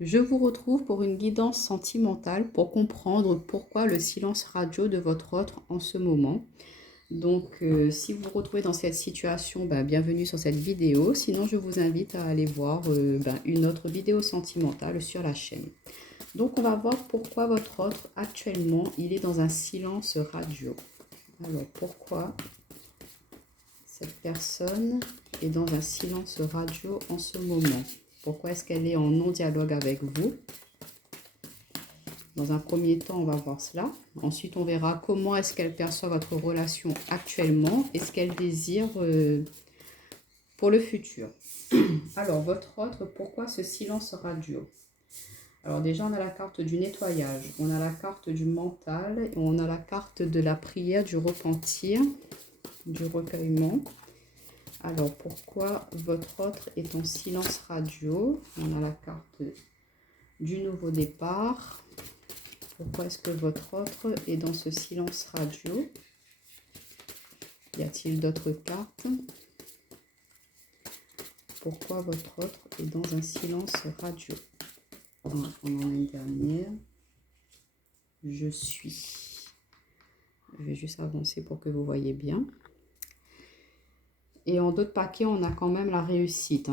Je vous retrouve pour une guidance sentimentale pour comprendre pourquoi le silence radio de votre autre en ce moment. Donc, si vous vous retrouvez dans cette situation, bienvenue sur cette vidéo. Sinon, je vous invite à aller voir une autre vidéo sentimentale sur la chaîne. Donc, on va voir pourquoi votre autre, actuellement, il est dans un silence radio. Alors, pourquoi cette personne est dans un silence radio en ce moment? Pourquoi est-ce qu'elle est en non-dialogue avec vous? Dans un premier temps, on va voir cela. Ensuite, on verra comment est-ce qu'elle perçoit votre relation actuellement et ce qu'elle désire pour le futur. Alors, votre autre, pourquoi ce silence radio? Alors déjà, on a la carte du nettoyage, on a la carte du mental, et on a la carte de la prière, du repentir, du recueillement. Alors, pourquoi votre autre est en silence radio? On a la carte du nouveau départ. Pourquoi est-ce que votre autre est dans ce silence radio? Y a-t-il d'autres cartes? Pourquoi votre autre est dans un silence radio? On va prendre une dernière. Je suis. Je vais juste avancer pour que vous voyez bien. Et en d'autres paquets, on a quand même la réussite.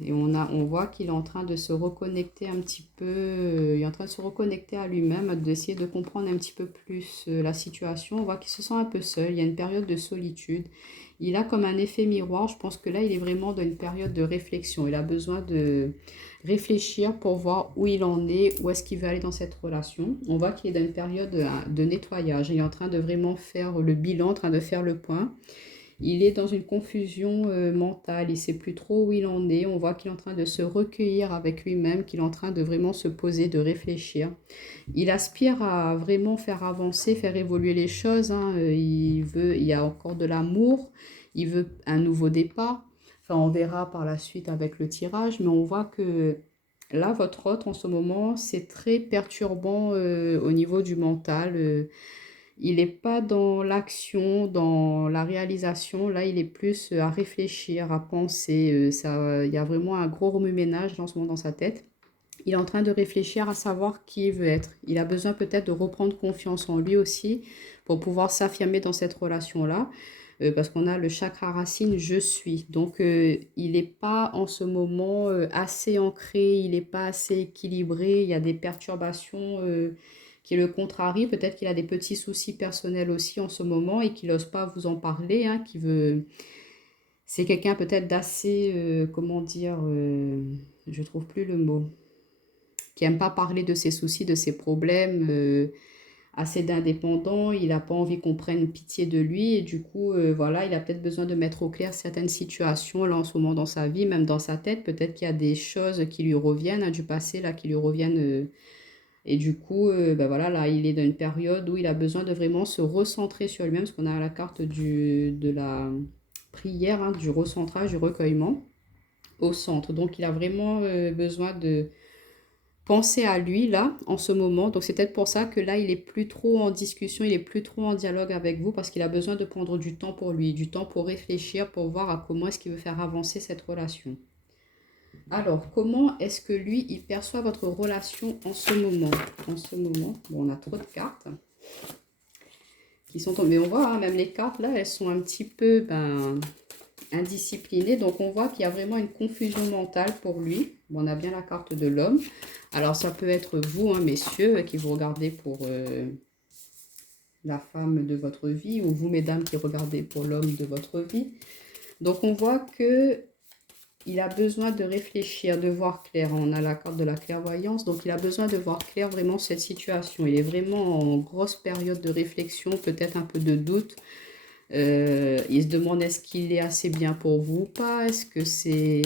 Et on voit qu'il est en train de se reconnecter un petit peu, il est en train de se reconnecter à lui-même, d'essayer de comprendre un petit peu plus la situation. On voit qu'il se sent un peu seul, il y a une période de solitude. Il a comme un effet miroir, je pense que là, il est vraiment dans une période de réflexion. Il a besoin de réfléchir pour voir où il en est, où est-ce qu'il veut aller dans cette relation. On voit qu'il est dans une période de nettoyage. Il est en train de vraiment faire le bilan, en train de faire le point. Il est dans une confusion mentale, il ne sait plus trop où il en est. On voit qu'il est en train de se recueillir avec lui-même, qu'il est en train de vraiment se poser, de réfléchir. Il aspire à vraiment faire avancer, faire évoluer les choses. Il y a encore de l'amour, il veut un nouveau départ. Enfin, on verra par la suite avec le tirage, mais on voit que là, votre autre en ce moment, c'est très perturbant au niveau du mental. Il n'est pas dans l'action, dans la réalisation. Là, il est plus à réfléchir, à penser. Il y a vraiment un gros remue-ménage en ce moment dans sa tête. Il est en train de réfléchir à savoir qui il veut être. Il a besoin peut-être de reprendre confiance en lui aussi pour pouvoir s'affirmer dans cette relation-là. Parce qu'on a le chakra racine je suis. Donc, il n'est pas en ce moment assez ancré, il n'est pas assez équilibré. Il y a des perturbations qui le contrarient. Peut-être qu'il a des petits soucis personnels aussi en ce moment et qu'il n'ose pas vous en parler. Qui veut... C'est quelqu'un peut-être d'assez, comment dire, je trouve plus le mot, qui aime pas parler de ses soucis, de ses problèmes, assez d'indépendant, il n'a pas envie qu'on prenne pitié de lui et du coup, voilà, il a peut-être besoin de mettre au clair certaines situations là en ce moment dans sa vie, même dans sa tête, peut-être qu'il y a des choses qui lui reviennent du passé là, qui lui reviennent et du coup, voilà, là, il est dans une période où il a besoin de vraiment se recentrer sur lui-même, parce qu'on a la carte de la prière, du recentrage, du recueillement au centre. Donc, il a vraiment besoin de penser à lui là en ce moment. Donc c'est peut-être pour ça que là il est plus trop en discussion, il est plus trop en dialogue avec vous parce qu'il a besoin de prendre du temps pour lui, du temps pour réfléchir, pour voir à comment est-ce qu'il veut faire avancer cette relation. Alors comment est-ce que lui il perçoit votre relation en ce moment? En ce moment, bon, on a trop de cartes qui sont tombées. Mais on voit même les cartes là, elles sont un petit peu indiscipliné. Donc on voit qu'il y a vraiment une confusion mentale pour lui. Bon, on a bien la carte de l'homme. Alors ça peut être vous, messieurs, qui vous regardez pour la femme de votre vie, ou vous, mesdames, qui regardez pour l'homme de votre vie. Donc on voit que il a besoin de réfléchir, de voir clair. On a la carte de la clairvoyance, donc il a besoin de voir clair vraiment cette situation. Il est vraiment en grosse période de réflexion, peut-être un peu de doute. Il se demande est-ce qu'il est assez bien pour vous ou pas, est-ce que c'est...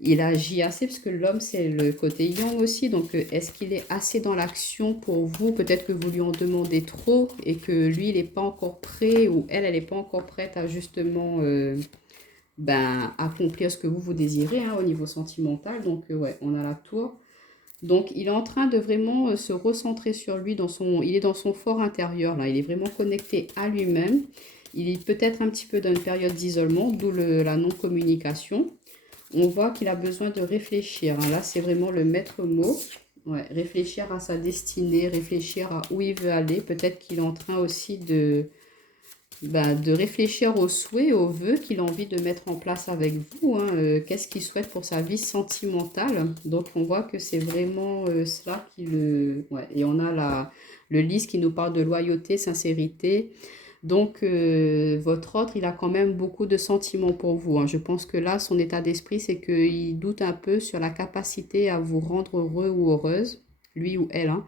Il agit assez, parce que l'homme c'est le côté yang aussi, donc est-ce qu'il est assez dans l'action pour vous? Peut-être que vous lui en demandez trop et que lui il n'est pas encore prêt, ou elle n'est pas encore prête à justement accomplir ce que vous désirez au niveau sentimental. Donc ouais, on a la tour. Donc il est en train de vraiment se recentrer sur lui, il est dans son fort intérieur là, il est vraiment connecté à lui-même. Il est peut-être un petit peu dans une période d'isolement, d'où la non-communication. On voit qu'il a besoin de réfléchir, hein. Là, c'est vraiment le maître mot. Ouais, réfléchir à sa destinée, réfléchir à où il veut aller. Peut-être qu'il est en train aussi de réfléchir aux souhaits, aux vœux qu'il a envie de mettre en place avec vous, hein. Qu'est-ce qu'il souhaite pour sa vie sentimentale. Donc, on voit que c'est vraiment cela qui le... Ouais, et on a le lys qui nous parle de loyauté, sincérité. Donc, votre autre, il a quand même beaucoup de sentiments pour vous, hein. Je pense que là, son état d'esprit, c'est qu'il doute un peu sur la capacité à vous rendre heureux ou heureuse, lui ou elle, hein.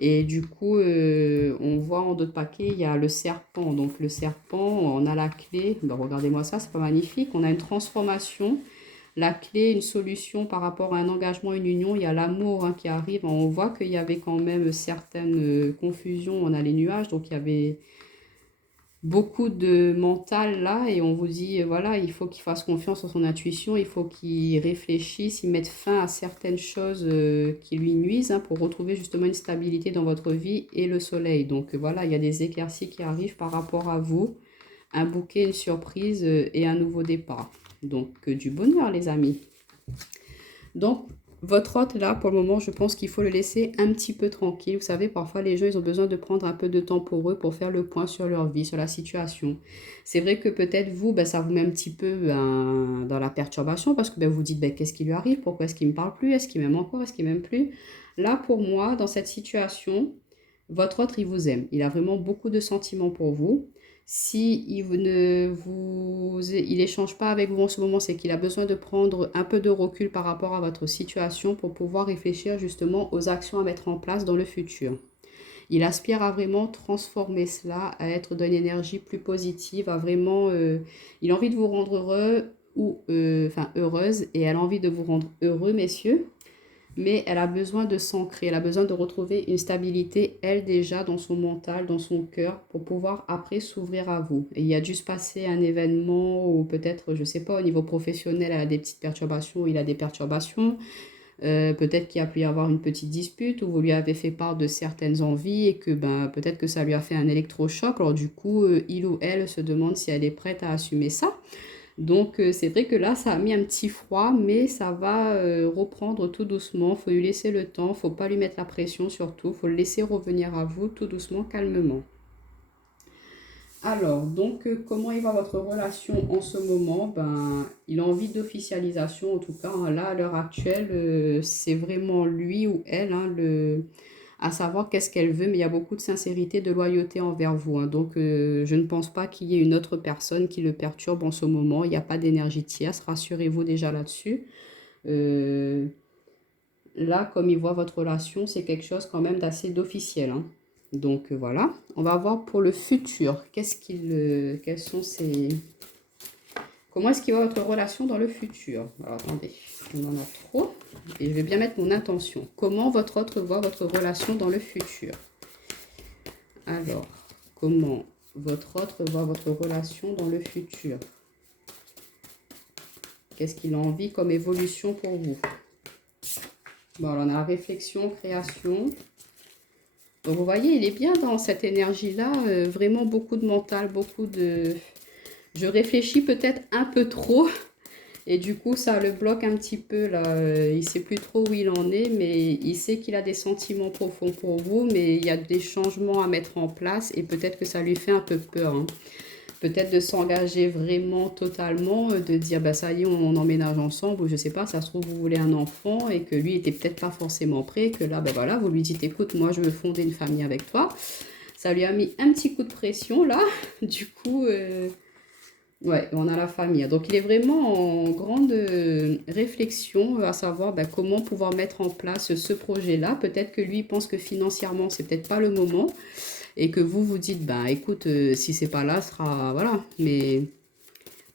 Et du coup, on voit en d'autres paquets, il y a le serpent. Donc, le serpent, on a la clé. Ben, regardez-moi ça, c'est pas magnifique. On a une transformation. La clé, une solution par rapport à un engagement, une union. Il y a l'amour, hein, qui arrive. On voit qu'il y avait quand même certaines confusions. On a les nuages, donc il y avait beaucoup de mental là et on vous dit voilà, il faut qu'il fasse confiance en son intuition, il faut qu'il réfléchisse, il mette fin à certaines choses qui lui nuisent, hein, pour retrouver justement une stabilité dans votre vie et le soleil. Donc voilà, il y a des éclaircies qui arrivent par rapport à vous, un bouquet, une surprise et un nouveau départ. Donc du bonheur les amis. Donc votre hôte, là, pour le moment, je pense qu'il faut le laisser un petit peu tranquille. Vous savez, parfois, les gens, ils ont besoin de prendre un peu de temps pour eux, pour faire le point sur leur vie, sur la situation. C'est vrai que peut-être vous, ben, ça vous met un petit peu dans la perturbation parce que ben, vous dites, ben, qu'est-ce qui lui arrive? Pourquoi est-ce qu'il ne me parle plus? Est-ce qu'il m'aime encore? Est-ce qu'il ne m'aime plus? Là, pour moi, dans cette situation, votre autre, il vous aime. Il a vraiment beaucoup de sentiments pour vous. Si il échange pas avec vous en ce moment, c'est qu'il a besoin de prendre un peu de recul par rapport à votre situation pour pouvoir réfléchir justement aux actions à mettre en place dans le futur. Il aspire à vraiment transformer cela, à être d'une énergie plus positive, à vraiment, il a envie de vous rendre heureux ou, enfin heureuse, et elle a envie de vous rendre heureux, messieurs, mais elle a besoin de s'ancrer, elle a besoin de retrouver une stabilité, elle déjà, dans son mental, dans son cœur, pour pouvoir après s'ouvrir à vous. Et il y a dû se passer un événement, ou peut-être, je ne sais pas, au niveau professionnel, elle a des petites perturbations, il a des perturbations. Peut-être qu'il y a pu y avoir une petite dispute où vous lui avez fait part de certaines envies et que ben, peut-être que ça lui a fait un électrochoc. Alors du coup, il ou elle se demande si elle est prête à assumer ça. Donc c'est vrai que là, ça a mis un petit froid, mais ça va reprendre tout doucement. Il faut lui laisser le temps, il ne faut pas lui mettre la pression surtout. Il faut le laisser revenir à vous tout doucement, calmement. Alors, donc, comment il va votre relation en ce moment? Ben, il a envie d'officialisation, en tout cas, hein. Là, à l'heure actuelle, c'est vraiment lui ou elle, hein, à savoir qu'est-ce qu'elle veut, mais il y a beaucoup de sincérité, de loyauté envers vous, hein. Donc, je ne pense pas qu'il y ait une autre personne qui le perturbe en ce moment. Il n'y a pas d'énergie tierce, rassurez-vous déjà là-dessus. Euh, Là, comme il voit votre relation, c'est quelque chose quand même d'assez d'officiel, hein. Donc voilà, on va voir pour le futur. Quels sont ses... Comment est-ce qu'il voit votre relation dans le futur? Alors attendez, on en a trop. Et je vais bien mettre mon intention. Comment votre autre voit votre relation dans le futur? Alors, comment votre autre voit votre relation dans le futur? Qu'est-ce qu'il a envie comme évolution pour vous? Bon, alors on a la réflexion, création. Donc vous voyez, il est bien dans cette énergie-là, vraiment beaucoup de mental, beaucoup de... Je réfléchis peut-être un peu trop et du coup ça le bloque un petit peu là. Il ne sait plus trop où il en est, mais il sait qu'il a des sentiments profonds pour vous, mais il y a des changements à mettre en place et peut-être que ça lui fait un peu peur, hein. Peut-être de s'engager vraiment totalement, de dire bah ça y est, on emménage ensemble, ou je sais pas, ça se trouve vous voulez un enfant et que lui était peut-être pas forcément prêt, que là ben voilà, vous lui dites écoute, moi je veux fonder une famille avec toi. Ça lui a mis un petit coup de pression là, du coup, ouais, on a la famille. Donc il est vraiment en grande réflexion à savoir ben, comment pouvoir mettre en place ce projet-là. Peut-être que lui pense que financièrement c'est peut-être pas le moment et que vous vous dites ben écoute, si c'est pas là, ce sera voilà. Mais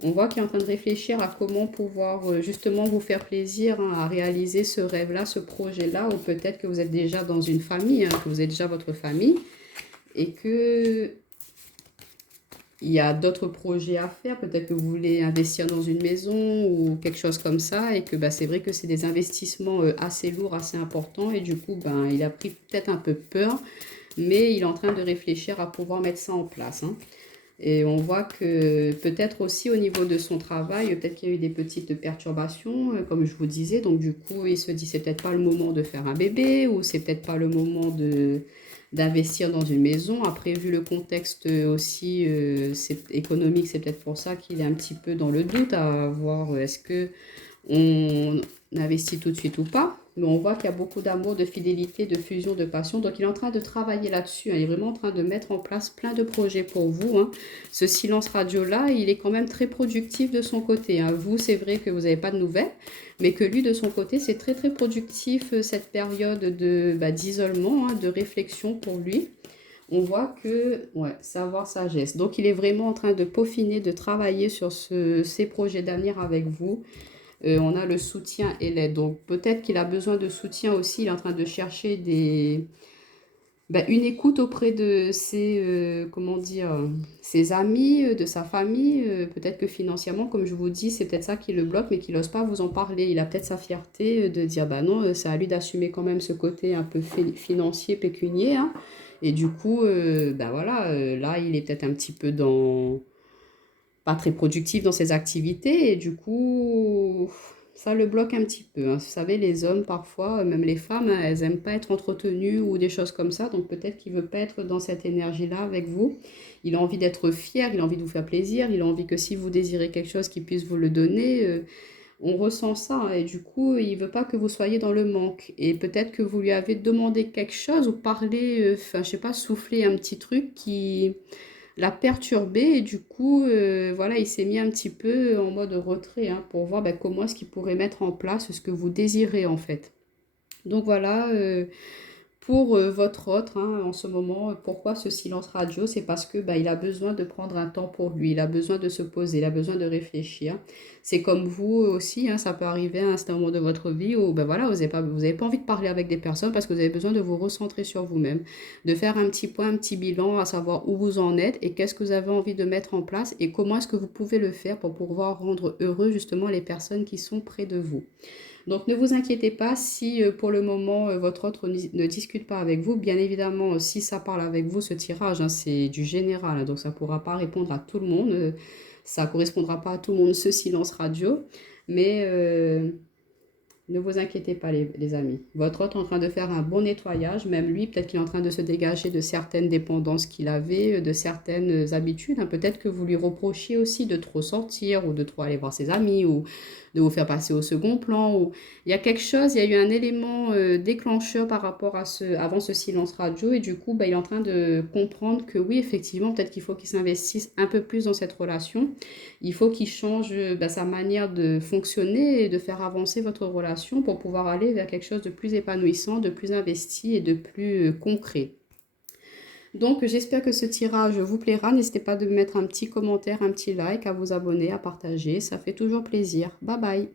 on voit qu'il est en train de réfléchir à comment pouvoir justement vous faire plaisir, hein, à réaliser ce rêve-là, ce projet-là, ou peut-être que vous êtes déjà dans une famille, hein, que vous êtes déjà votre famille et que il y a d'autres projets à faire. Peut-être que vous voulez investir dans une maison ou quelque chose comme ça et que bah, c'est vrai que c'est des investissements assez lourds, assez importants et du coup ben, il a pris peut-être un peu peur, mais il est en train de réfléchir à pouvoir mettre ça en place, hein. Et on voit que peut-être aussi au niveau de son travail, peut-être qu'il y a eu des petites perturbations, comme je vous disais. Donc du coup, il se dit c'est peut-être pas le moment de faire un bébé ou c'est peut-être pas le moment d'investir dans une maison. Après, vu le contexte aussi économique, c'est peut-être pour ça qu'il est un petit peu dans le doute à voir est-ce que on investit tout de suite ou pas. Mais on voit qu'il y a beaucoup d'amour, de fidélité, de fusion, de passion. Donc, il est en train de travailler là-dessus, hein. Il est vraiment en train de mettre en place plein de projets pour vous, hein. Ce silence radio-là, il est quand même très productif de son côté, hein. Vous, c'est vrai que vous n'avez pas de nouvelles, mais que lui, de son côté, c'est très, très productif, cette période d'isolement, hein, de réflexion pour lui. On voit que, ouais, savoir, sagesse. Donc, il est vraiment en train de peaufiner, de travailler sur ces projets d'avenir avec vous. On a le soutien et l'aide. Donc peut-être qu'il a besoin de soutien aussi. Il est en train de chercher une écoute auprès de comment dire, ses amis, de sa famille. Peut-être que financièrement, comme je vous dis, c'est peut-être ça qui le bloque, mais qu'il n'ose pas vous en parler. Il a peut-être sa fierté de dire, bah non, c'est à lui d'assumer quand même ce côté un peu financier, pécunier, hein. Et du coup, voilà, là, il est peut-être un petit peu pas très productif dans ses activités et du coup, ça le bloque un petit peu, hein. Vous savez, les hommes, parfois, même les femmes, hein, elles n'aiment pas être entretenues ou des choses comme ça. Donc peut-être qu'il ne veut pas être dans cette énergie-là avec vous. Il a envie d'être fier, il a envie de vous faire plaisir, il a envie que si vous désirez quelque chose, qu'il puisse vous le donner. On ressent ça, hein, et du coup, il veut pas que vous soyez dans le manque. Et peut-être que vous lui avez demandé quelque chose ou parlé, enfin, je sais pas, soufflé un petit truc qui l'a perturbé et du coup, voilà, il s'est mis un petit peu en mode retrait, hein, pour voir comment est-ce qu'il pourrait mettre en place ce que vous désirez en fait. Donc voilà, pour votre autre, hein, en ce moment, pourquoi ce silence radio? C'est parce que il a besoin de prendre un temps pour lui, il a besoin de se poser, il a besoin de réfléchir. C'est comme vous aussi, hein, ça peut arriver à un certain moment de votre vie où voilà, vous avez pas envie de parler avec des personnes parce que vous avez besoin de vous recentrer sur vous-même, de faire un petit point, un petit bilan, à savoir où vous en êtes et qu'est-ce que vous avez envie de mettre en place et comment est-ce que vous pouvez le faire pour pouvoir rendre heureux justement les personnes qui sont près de vous. Donc ne vous inquiétez pas si pour le moment votre autre ne discute pas avec vous. Bien évidemment, si ça parle avec vous, ce tirage, hein, c'est du général, hein, donc ça ne pourra pas répondre à tout le monde. Ça ne correspondra pas à tout le monde, ce silence radio. Mais ne vous inquiétez pas les amis. Votre hôte est en train de faire un bon nettoyage. Même lui, peut-être qu'il est en train de se dégager de certaines dépendances qu'il avait, de certaines habitudes, hein. Peut-être que vous lui reprochiez aussi de trop sortir ou de trop aller voir ses amis ou de vous faire passer au second plan. Ou... Il y a quelque chose, il y a eu un élément déclencheur par rapport à avant ce silence radio. Et du coup, il est en train de comprendre que oui, effectivement, peut-être qu'il faut qu'il s'investisse un peu plus dans cette relation. Il faut qu'il change sa manière de fonctionner et de faire avancer votre relation pour pouvoir aller vers quelque chose de plus épanouissant, de plus investi et de plus concret. Donc j'espère que ce tirage vous plaira. N'hésitez pas de mettre un petit commentaire, un petit like, à vous abonner, à partager. Ça fait toujours plaisir. Bye bye.